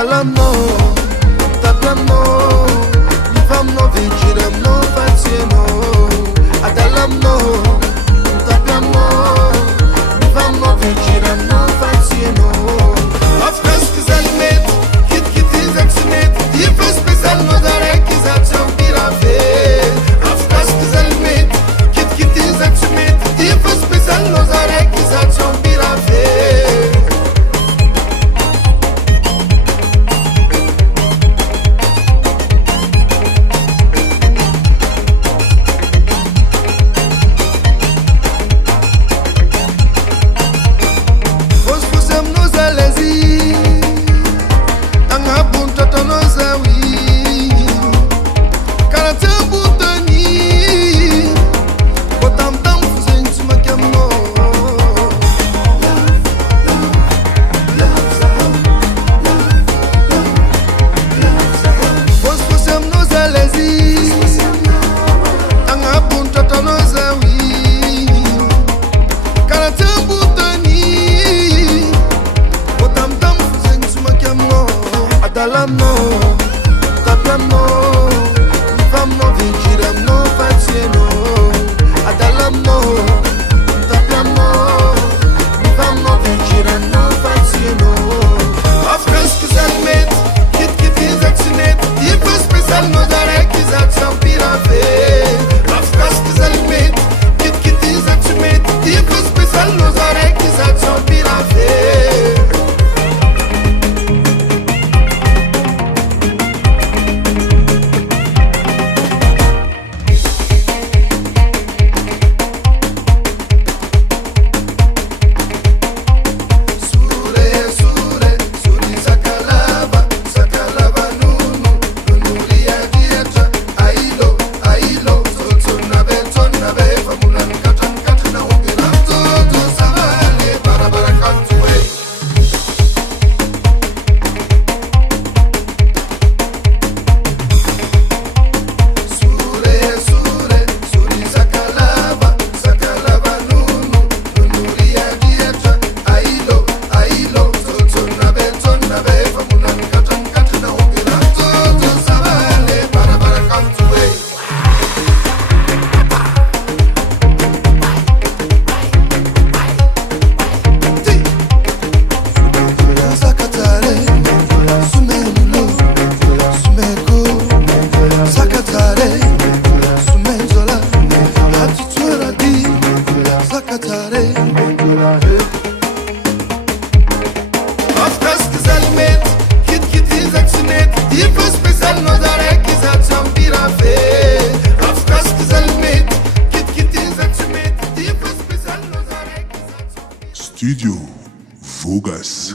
Adalamno, taplamno, famno vinciremno, facciamo. Adalamno, taplamno, famno vinciremno, facciamo. Afkas kızalmet, kit izaksunet, yifes bezalno darek izaksan bir afet. Afkas kızalmet, kit izaksunet, yifes bezalno darek izaksan bir afet. Adalamno, taplamno, famno vinciremno, facciamo. Adalamno, taplamno, famno vinciremno, facciamo. Afkas kızalmet, kit izaksunet, yifes bezalno darek izaksan bir afet. Afkas kızalmet, kit izaksunet, yifes bezalno darek izaksan bir afet. Afkas kızalmet, kit izaksunet, yifes bezalno darek izaksan bir afet. Afkas kızalmet, kit izaksunet, yifes bezalno darek izaksan bir afet. Studio Vogas.